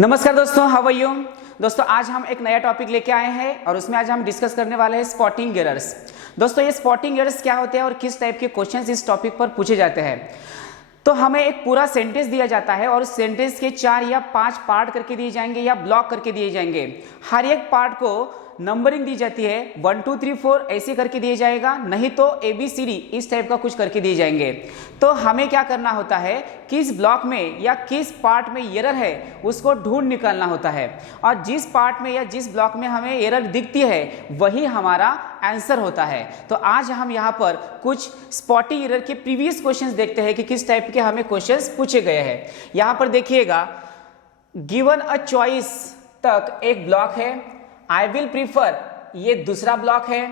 नमस्कार दोस्तों, how are you. दोस्तों आज हम एक नया टॉपिक लेके आए हैं और उसमें आज हम डिस्कस करने वाले हैं स्पॉटिंग एरर्स। दोस्तों ये स्पॉटिंग एरर्स क्या होते हैं और किस टाइप के क्वेश्चंस इस टॉपिक पर पूछे जाते हैं। तो हमें एक पूरा सेंटेंस दिया जाता है और उस सेंटेंस के 4 या 5 पार्ट करके दिए जाएंगे या ब्लॉक करके दिए जाएंगे। हर एक पार्ट को नंबरिंग दी जाती है, 1 2 3 4 ऐसे करके दिए जाएगा, नहीं तो ABCD इस टाइप का कुछ करके दिए जाएंगे। तो हमें क्या करना होता है, किस ब्लॉक में या किस पार्ट में एरर है उसको ढूंढ निकालना होता है और जिस पार्ट में या जिस ब्लॉक में हमें एरर दिखती है वही हमारा आंसर होता है। तो आज हम यहाँ पर कुछ स्पॉटिंग एरर के प्रीवियस क्वेश्चंस देखते हैं कि किस टाइप के हमें क्वेश्चंस पूछे गए हैं। यहाँ पर देखिएगा, गिवन अ चॉइस तक एक ब्लॉक है, आई विल प्रीफर ये दूसरा ब्लॉक है,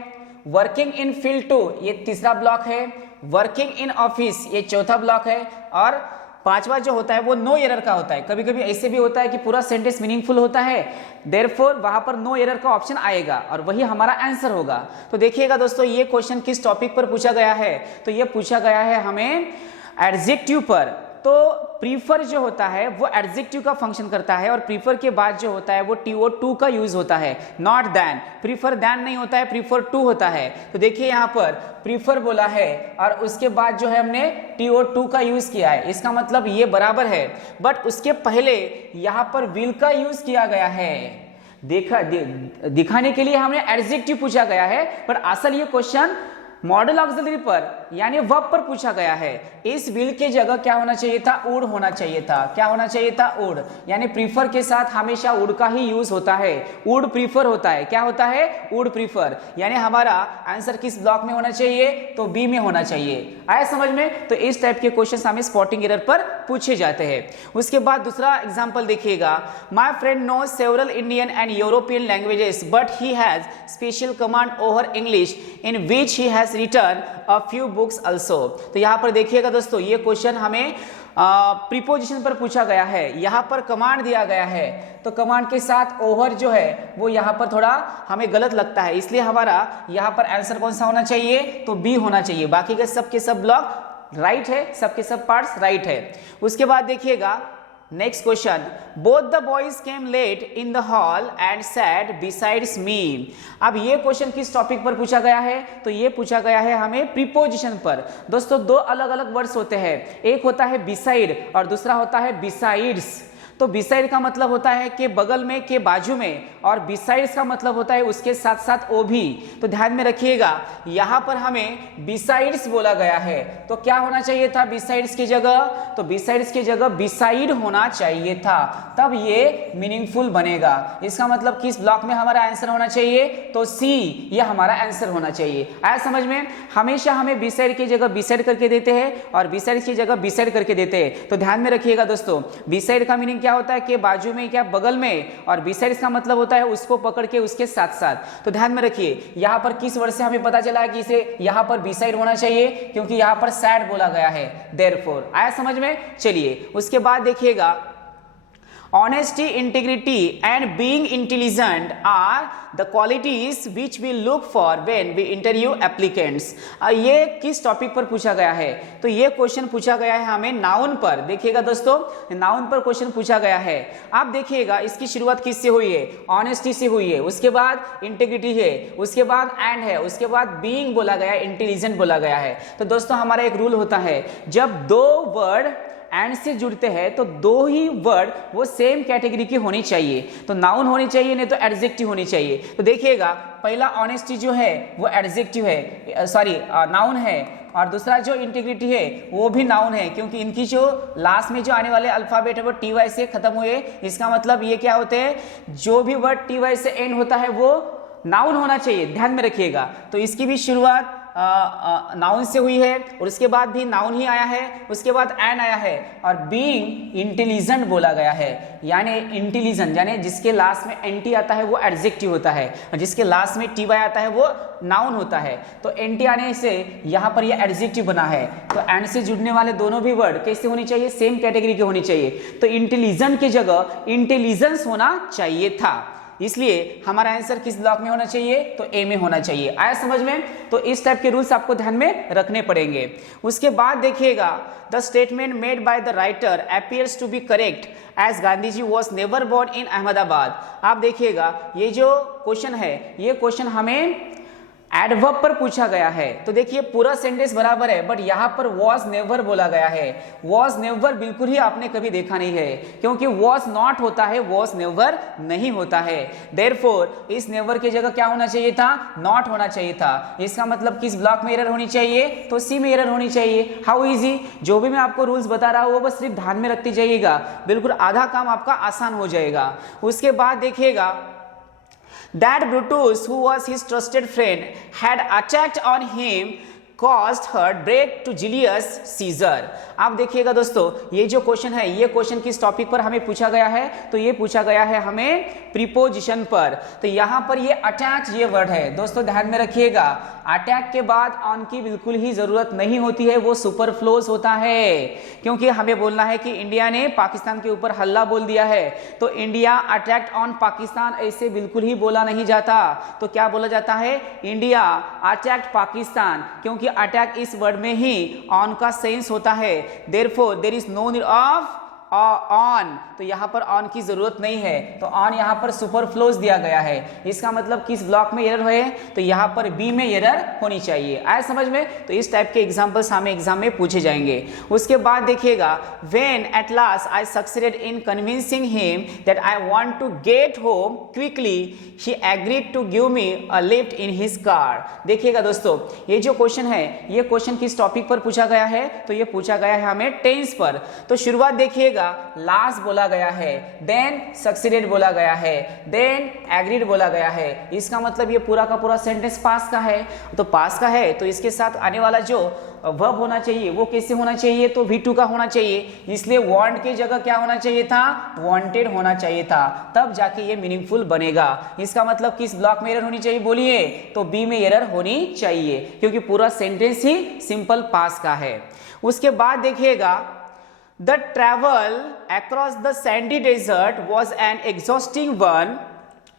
वर्किंग इन फील्ड 2 ये तीसरा ब्लॉक है, वर्किंग इन ऑफिस ये चौथा ब्लॉक है और पांचवा जो होता है वो नो एरर का होता है। कभी कभी ऐसे भी होता है कि पूरा सेंटेंस मीनिंगफुल होता है, देयरफॉर वहां पर नो एरर का ऑप्शन आएगा और वही हमारा आंसर होगा। तो देखिएगा दोस्तों, ये क्वेश्चन किस टॉपिक पर पूछा गया है, तो ये पूछा गया है हमें एडजेक्टिव पर। तो प्रीफर जो होता है वो एडजेक्टिव का फंक्शन करता है और प्रीफर के बाद जो होता है वो TO2 का यूज होता है, नॉट देन। प्रीफर देन नहीं होता है, प्रीफर टू होता है। तो देखिए यहाँ पर प्रीफर बोला है और उसके बाद जो है हमने TO2 का यूज किया है, इसका मतलब ये बराबर है। बट उसके पहले यहाँ पर विल का यूज किया गया है, दिखाने के लिए हमने एडजेक्टिव पूछा गया है, पर असल ये क्वेश्चन मॉडल ऑक्सिलरी पर यानी वर्ब पर पूछा गया है। इस विल के जगह क्या होना चाहिए था, वुड होना चाहिए था। क्या होना चाहिए था, वुड। यानी प्रीफर के साथ हमेशा वुड का ही यूज होता है, वुड प्रीफर होता है। क्या होता है, वुड प्रीफर। यानी हमारा आंसर किस ब्लॉक में होना चाहिए, तो बी में होना चाहिए। आया समझ में। तो इस टाइप के क्वेश्चन हमें स्पॉटिंग एरर पर पूछे जाते हैं। उसके बाद दूसरा एग्जाम्पल देखिएगा, my friend knows several Indian and European languages but he has special command over English in which he has written a few books also. तो यहाँ पर देखिएगा दोस्तों, ये क्वेश्चन हमें प्रीपोजिशन पर पूछा गया है। यहाँ पर कमांड दिया गया है, तो कमांड के साथ ओवर जो है वो यहाँ पर थोड़ा हमें गलत लगता है, इसलिए हमारा यहाँ पर आंसर कौन सा होना चाहिए, तो बी होना चाहिए। बाकी के सब ब्लॉक राइट है, सबके सब पार्ट्स राइट है। उसके बाद देखिएगा next question, both the boys came late in the hall and sat besides me. अब ये क्वेश्चन किस टॉपिक पर पूछा गया है, तो ये पूछा गया है हमें प्रीपोजिशन पर। दोस्तों दो अलग अलग वर्ड्स होते हैं, एक होता है बिसाइड और दूसरा होता है बिसाइड्स। तो बिसाइड का मतलब होता है कि बगल में, के बाजू में, और बिसाइड्स का मतलब होता है उसके साथ साथ ओ भी। तो ध्यान में रखिएगा, यहाँ पर हमें बिसाइड्स बोला गया है, तो क्या होना चाहिए था बिसाइड्स की जगह, तो बिसाइड्स की जगह बिसाइड होना चाहिए था, तब ये मीनिंगफुल बनेगा। इसका मतलब किस ब्लॉक में हमारा आंसर होना चाहिए, तो सी, ये हमारा आंसर होना चाहिए। आया समझ में। हमेशा हमें बिसाइड की जगह बिसाइड करके देते हैं और बिसाइड की जगह बिसाइड करके देते हैं। तो ध्यान में रखिएगा दोस्तों, बिसाइड का मीनिंग क्या होता है कि बाजू में, क्या बगल में, और बिसाइड्स का मतलब होता है उसको पकड़ के उसके साथ साथ। तो ध्यान में रखिए, यहाँ पर किस वर्ड से हमें पता चला है कि इसे यहाँ पर बिसाइड होना चाहिए, क्योंकि यहाँ पर सैड बोला गया है, देयरफॉर। आया समझ में। चलिए उसके बाद देखिएगा, Honesty, integrity and being intelligent are the qualities which we look for when we interview applicants। ये किस टॉपिक पर पूछा गया है, तो ये क्वेश्चन पूछा गया है हमें नाउन पर। देखिएगा दोस्तों, नाउन पर क्वेश्चन पूछा गया है। आप देखिएगा इसकी शुरुआत किससे हुई है, ऑनेस्टी से हुई है, उसके बाद इंटीग्रिटी है, उसके बाद एंड है, उसके बाद बीइंग बोला गया, इंटेलिजेंट बोला गया है। तो दोस्तों हमारा एक रूल होता है, जब दो वर्ड एंड से जुड़ते हैं तो दो ही वर्ड वो सेम कैटेगरी की होनी चाहिए, तो नाउन होनी चाहिए, नहीं तो एडजेक्टिव होनी चाहिए। तो देखिएगा, पहला ऑनेस्टी जो है वो एडजेक्टिव है, सॉरी नाउन है, और दूसरा जो इंटीग्रिटी है वो भी नाउन है, क्योंकि इनकी जो लास्ट में जो आने वाले अल्फाबेट है वो TY से खत्म हुए। इसका मतलब ये क्या होते हैं, जो भी वर्ड TY से एंड होता है वो नाउन होना चाहिए, ध्यान में रखिएगा। तो इसकी भी शुरुआत नाउन से हुई है और उसके बाद भी नाउन ही आया है, उसके बाद एन आया है, और बीइंग इंटेलिजेंट बोला गया है। यानी इंटेलिजेंट यानी जिसके लास्ट में एनटी आता है वो एडजेक्टिव होता है और जिसके लास्ट में TY आता है वो नाउन होता है। तो एनटी आने से यहाँ पर ये एडजेक्टिव बना है। तो एंड से जुड़ने वाले दोनों भी वर्ड कैसे होनी चाहिए, सेम कैटेगरी के होनी चाहिए। तो इंटेलिजेंट की जगह इंटेलिजेंस होना चाहिए था। इसलिए हमारा आंसर किस ब्लॉक में होना चाहिए, तो ए में होना चाहिए। आया समझ में? तो इस टाइप के रूल्स आपको ध्यान में रखने पड़ेंगे। उसके बाद देखिएगा, the statement made by the writer appears to be correct as Gandhi ji was never born in Ahmedabad. आप देखिएगा, ये जो क्वेश्चन है, ये क्वेश्चन हमें एडवर्ब पर पूछा गया है। तो देखिए पूरा सेंटेंस बराबर है, बट यहाँ पर वॉज नेवर बोला गया है। वॉज नेवर बिल्कुल ही आपने कभी देखा नहीं है, क्योंकि वॉज नॉट होता है, वॉज नेवर नहीं होता है। देयरफॉर इस नेवर की जगह क्या होना चाहिए था, नॉट होना चाहिए था। इसका मतलब किस ब्लॉक में एरर होनी चाहिए, तो सी में एरर होनी चाहिए। हाउ इजी, जो भी मैं आपको रूल्स बता रहा हूँ वो बस सिर्फ ध्यान में रखते जाइएगा, बिल्कुल आधा काम आपका आसान हो जाएगा। उसके बाद देखिएगा, that Brutus, who was his trusted friend, had attacked on him, caused heartbreak to Julius Caesar। आप देखिएगा दोस्तों, ये जो क्वेश्चन है, ये क्वेश्चन किस टॉपिक पर हमें पूछा गया है, तो ये पूछा गया है हमें प्रीपोजिशन पर। तो यहाँ पर ये अटैच ये वर्ड है दोस्तों, ध्यान में रखिएगा। अटैक के बाद ऑन की बिल्कुल ही जरूरत नहीं होती है, वो सुपरफ्लोज होता है, क्योंकि हमें बोलना है कि इंडिया ने पाकिस्तान के ऊपर हल्ला बोल दिया है, तो इंडिया अटैक्ट ऑन पाकिस्तान ऐसे बिल्कुल ही बोला नहीं जाता। तो क्या बोला जाता है, इंडिया अटैक्ट पाकिस्तान, क्योंकि अटैक इस वर्ड में ही ऑन का सेंस होता है। Therefore there is no need of on, तो यहाँ पर ऑन की जरूरत नहीं है, तो ऑन यहाँ पर सुपरफ्लोज दिया गया है। इसका मतलब किस ब्लॉक में एरर है, तो यहाँ पर बी में एरर होनी चाहिए। आया समझ में? तो इस टाइप के एग्जांपल्स हमें एग्जाम में पूछे जाएंगे। उसके बाद देखिएगा, when at last I succeeded in convincing him that I want to get home quickly he agreed to give me a lift in his car. देखिएगा दोस्तों, ये जो क्वेश्चन है, ये क्वेश्चन किस टॉपिक पर पूछा गया है, तो ये पूछा गया है हमें टेंस पर। तो शुरुआत देखिएगा, लास्ट बोला गया है, देन सक्सीडेड बोला गया है, देन एग्रीड बोला गया है। इसका मतलब ये पूरा का पूरा सेंटेंस पास का है। तो पास का है तो इसके साथ आने वाला जो वर्ब होना चाहिए वो कैसे होना चाहिए, तो V2 का होना चाहिए। इसलिए वांट की जगह क्या होना चाहिए था, वांटेड होना चाहिए था, तब जाके ये मीनिंगफुल बनेगा। इसका मतलब किस ब्लॉक में एरर होनी चाहिए बोलिए, तो बी में एरर होनी चाहिए, क्योंकि पूरा सेंटेंस ही सिंपल पास का है। उसके बाद देखिएगा, The travel across the sandy desert was an exhausting one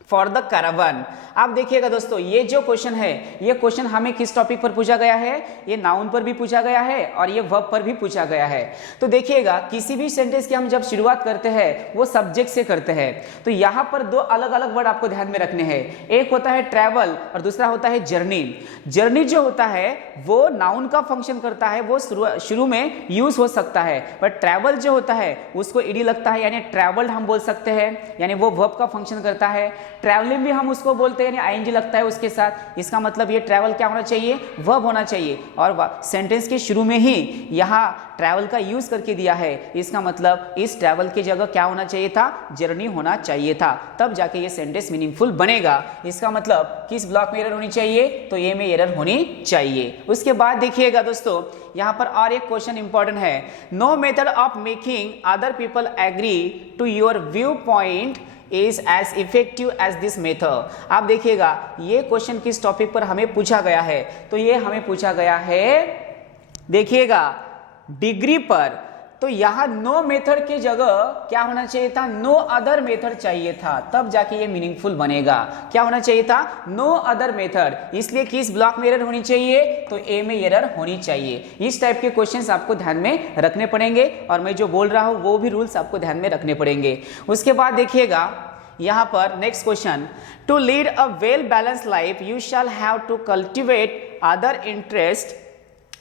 for the caravan। आप देखिएगा दोस्तों, ये जो क्वेश्चन है, ये क्वेश्चन हमें किस टॉपिक पर पूछा गया है, ये नाउन पर भी पूछा गया है और ये वर्ब पर भी पूछा गया है। तो देखिएगा, किसी भी सेंटेंस की हम जब शुरुआत करते हैं वो सब्जेक्ट से करते हैं। तो यहाँ पर दो अलग अलग वर्ड आपको ध्यान में रखने हैं, एक होता है ट्रैवल और दूसरा होता है जर्नी। जर्नी जो होता है वो नाउन का फंक्शन करता है, वो शुरू में यूज हो सकता है, बट ट्रैवल जो होता है उसको ईडी लगता है, यानी ट्रैवल्ड हम बोल सकते हैं, यानी वो वर्ब का फंक्शन करता है। ट्रैवलिंग भी हम उसको बोलते हैं, यानी आईएनजी लगता है उसके साथ। इसका मतलब ये ट्रैवल क्या होना चाहिए, वर्ब होना चाहिए, और सेंटेंस के शुरू में ही यहाँ ट्रैवल का यूज करके दिया है। इसका मतलब इस ट्रैवल की जगह क्या होना चाहिए था, जर्नी होना चाहिए था, तब जाके ये सेंटेंस मीनिंगफुल बनेगा। इसका मतलब किस ब्लॉक में एरर होनी चाहिए, तो ये में एरर होनी चाहिए। उसके बाद देखिएगा दोस्तों, यहाँ पर और एक क्वेश्चन इंपॉर्टेंट है, no method of making other people agree to your viewpoint is as effective as this method। आप देखिएगा, ये क्वेश्चन किस टॉपिक पर हमें पूछा गया है, तो ये हमें पूछा गया है, देखिएगा, डिग्री पर। तो यहाँ नो मेथड के जगह क्या होना चाहिए था, नो अदर मेथड चाहिए था, तब जाके ये मीनिंगफुल बनेगा। क्या होना चाहिए था, नो अदर मेथड। इसलिए किस ब्लॉक में एरर होनी चाहिए, तो ए में एरर होनी चाहिए। इस टाइप के क्वेश्चंस आपको ध्यान में रखने पड़ेंगे, और मैं जो बोल रहा हूं वो भी रूल्स आपको ध्यान में रखने पड़ेंगे। उसके बाद देखिएगा, यहाँ पर next question, to lead a well balance life you shall have to cultivate other interest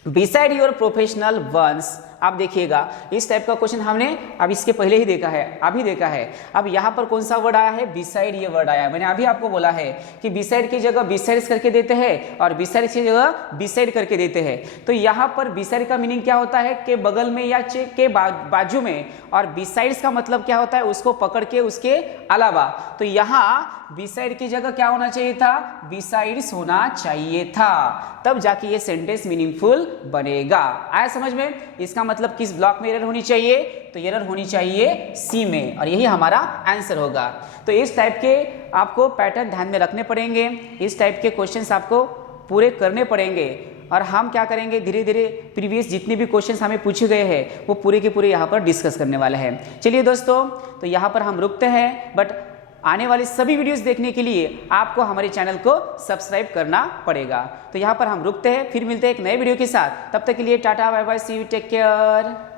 beside your professional ones. आप देखिएगा, इस टाइप का क्वेश्चन हमने अब इसके पहले ही देखा है, अभी देखा है। अब यहाँ पर कौन सा वर्ड आया है, बिसाइड ये वर्ड आया। मैंने अभी आपको बोला है कि बिसाइड की जगह बिसाइड्स करके देते हैं और बिसाइड की जगह बिसाइड करके देते हैं। तो यहाँ पर बिसाइड का मीनिंग क्या होता है, के बगल में या के बाजू में, और बिसाइड्स का मतलब क्या होता है, उसको पकड़ के, उसके अलावा। तो यहाँ बिसाइड की जगह क्या होना चाहिए था, बिसाइड्स होना चाहिए था, तब जाके ये सेंटेंस मीनिंगफुल बनेगा। आया समझ में? इसका मतलब किस ब्लॉक में एरर होनी चाहिए, तो एरर होनी चाहिए सी में, और यही हमारा आंसर होगा। तो इस टाइप के आपको पैटर्न ध्यान में रखने पड़ेंगे, इस टाइप के क्वेश्चंस आपको पूरे करने पड़ेंगे, और हम क्या करेंगे, धीरे धीरे प्रीवियस जितने भी क्वेश्चंस हमें पूछे गए हैं वो पूरे के पूरे यहाँ पर डिस्कस करने वाले हैं। चलिए दोस्तों, तो यहाँ पर हम रुकते हैं, बट आने वाली सभी वीडियोस देखने के लिए आपको हमारे चैनल को सब्सक्राइब करना पड़ेगा। तो यहाँ पर हम रुकते हैं, फिर मिलते हैं एक नए वीडियो के साथ। तब तक के लिए ta-ta bye bye, see you, take care.